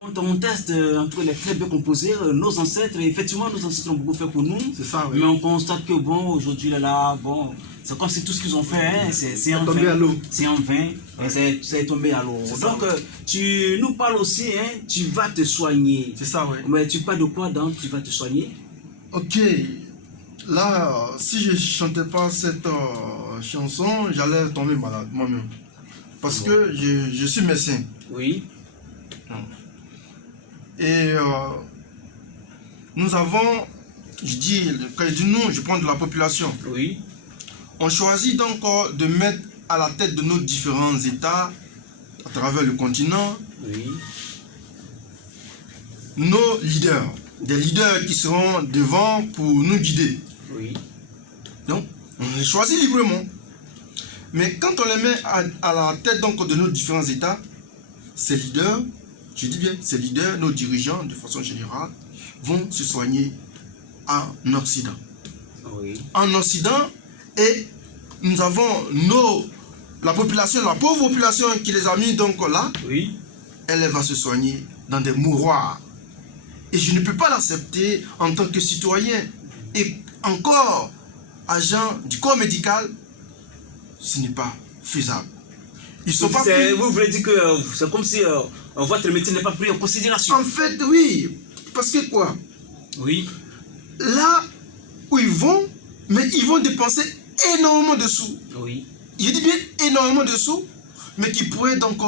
Ton test, en tout cas, il est très bien composé. Nos ancêtres, effectivement, nos ancêtres ont beaucoup fait pour nous. C'est ça, oui. Mais on constate que, bon, aujourd'hui, là, bon, c'est comme si tout ce qu'ils ont fait, hein, c'est en tombé vain. à l'eau. C'est en vain, et c'est tombé à l'eau. Donc, tu nous parles aussi, hein, tu vas te soigner. C'est ça, oui. Mais tu parles de quoi, donc, tu vas te soigner? Ok. Là, si je ne chantais pas cette chanson, j'allais tomber malade moi-même. Parce que je suis médecin. Oui. Et nous avons, quand je dis nous, je prends de la population. Oui. On choisit donc de mettre à la tête de nos différents États, à travers le continent, Oui. nos leaders. Des leaders qui seront devant pour nous guider. Oui. Donc, on les choisit librement. Mais quand on les met à la tête donc de nos différents États, ces leaders, je dis bien, ces leaders, nos dirigeants, de façon générale, vont se soigner en Occident. Oui. En Occident, et nous avons la population, la pauvre population qui les a mis donc là, Oui. elle va se soigner dans des mouroirs. Et je ne peux pas l'accepter en tant que citoyen et encore agent du corps médical, ce n'est pas faisable. Ils sont pas pris... Vous voulez dire que c'est comme si votre métier n'est pas pris en considération? En fait, oui. Parce que quoi? Oui. Là où ils vont, mais ils vont dépenser énormément de sous. Oui. Je dis bien énormément de sous, mais qui pourraient donc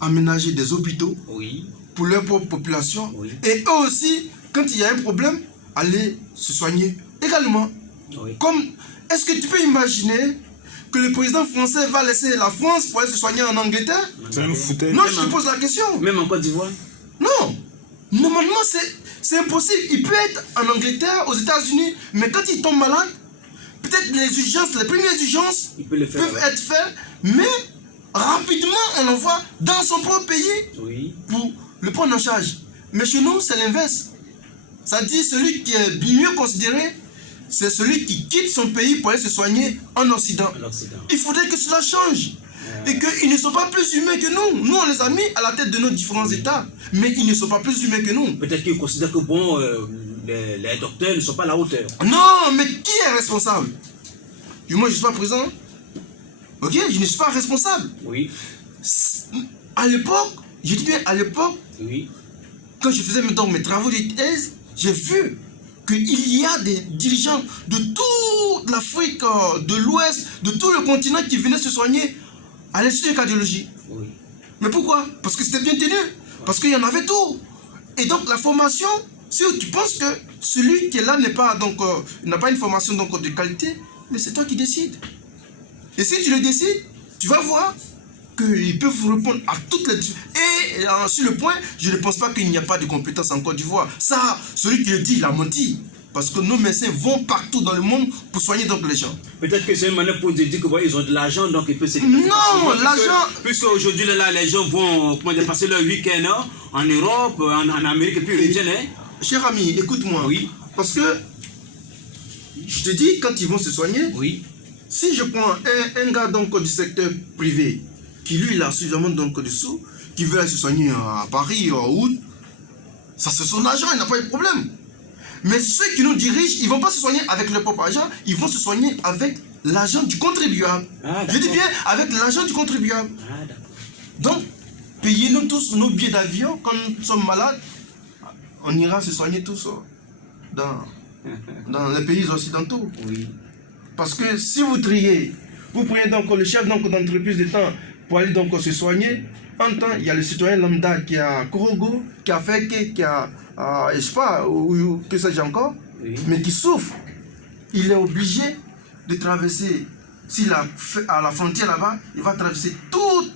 aménager des hôpitaux Oui. pour leur propre population. Oui. Et eux aussi, quand il y a un problème, aller se soigner également. Oui. Comme, est-ce que tu peux imaginer que le président français va laisser la France pour aller se soigner en Angleterre? C'est un foutage. Non, je te pose la question. Même en Côte d'Ivoire? Non. Normalement, c'est impossible. Il peut être en Angleterre, aux États-Unis, mais quand il tombe malade, peut-être les premières urgences peuvent être faites, mais rapidement, on l'envoie dans son propre pays Oui. pour le prendre en charge. Mais chez nous, c'est l'inverse. Ça dit celui qui est mieux considéré, c'est celui qui quitte son pays pour aller se soigner en Occident. Il faudrait que cela change. Et qu'ils ne sont pas plus humains que nous. Nous, on les a mis à la tête de nos différents États. Mais ils ne sont pas plus humains que nous. Peut-être qu'ils considèrent que bon, les docteurs ne sont pas à la hauteur. Non, mais qui est responsable? Moi, je ne suis pas présent. Ok, je ne suis pas responsable. Oui. À l'époque, je dis bien à l'époque, Oui. quand je faisais mes travaux de thèse, j'ai vu qu'il y a des dirigeants de toute l'Afrique, de l'Ouest, de tout le continent qui venaient se soigner à l'Institut de cardiologie. Oui. Mais pourquoi? Parce que c'était bien tenu. Parce qu'il y en avait tout. Et donc la formation, si tu penses que celui qui est là n'a pas une formation donc, de qualité, mais c'est toi qui décides. Et si tu le décides, tu vas voir qu'ils peuvent répondre à toutes les... Et sur le point, je ne pense pas qu'il n'y a pas de compétences en Côte d'Ivoire. Ça, celui qui le dit, il a menti. Parce que nos médecins vont partout dans le monde pour soigner donc les gens. Peut-être que c'est une manière pour dire que bon, ils ont de l'argent, donc ils peuvent se déplacer. Non, l'argent... Puisque aujourd'hui, là, les gens vont passer leur week-end en Europe, en Amérique, et puis ils reviennent. Hein. Cher ami, écoute-moi. Oui. Parce que, je te dis, quand ils vont se soigner, oui. Si je prends un gars donc, du secteur privé, qui lui, il a suffisamment donc, de sous, qui veut aller se soigner à Paris, en août, ça c'est son argent, il n'a pas de problème. Mais ceux qui nous dirigent, ils ne vont pas se soigner avec leur propre argent, ils vont se soigner avec l'argent du contribuable. Je dis bien avec l'argent du contribuable. Donc, payez-nous tous nos billets d'avion, quand nous sommes malades, on ira se soigner tous dans les pays occidentaux. Oui. Parce que si vous triez, vous prenez donc le chef d'entreprise de temps pour aller donc se soigner, en temps, il y a le citoyen lambda qui a Korogo, qui a Feke, qui a, je sais pas, ou que sais-je encore, oui. Mais qui souffre. Il est obligé de traverser, s'il a à la frontière là-bas, il va traverser toute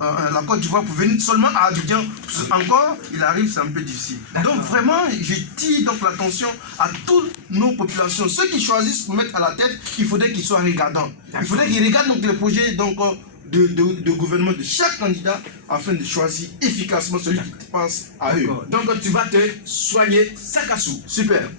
la Côte d'Ivoire pour venir seulement à Abidjan. Encore, il arrive, c'est un peu difficile. Donc vraiment, je tire donc l'attention à toutes nos populations. Ceux qui choisissent pour mettre à la tête, il faudrait qu'ils soient regardants. Il faudrait qu'ils regardent donc les projets de gouvernement de chaque candidat afin de choisir efficacement celui qui pense à eux. Donc tu vas te soigner Sakassou. Super.